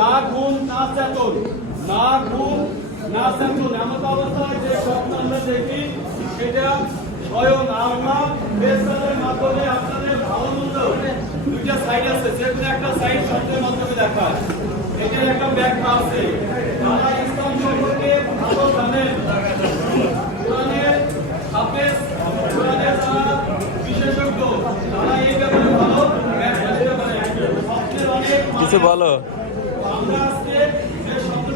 না ঘুম না চেতন, না ঘুম না চেতন এমন অবস্থায় যে স্বপ্ন আমরা দেখি সেটা স্বয়ং আল্লাহ ফেরেশতাদের মাধ্যমে আপনাদের ভালো মন্দ দুইটা সাইড আছে, যে কোনো একটা সাইড স্বপ্নের মাধ্যমে দেখায়। এটার একটা ব্যাখ্যা আছে। যারা ইসলাম সম্পর্কে ভালো জানেন, কোরআনের হাফেজ, কোরআনের যারা বিশেষজ্ঞ, তারা এই ব্যাপারে ভালো ব্যাখ্যা দিতে পারে। স্বপ্নের অনেক কিছু বলো। আমরা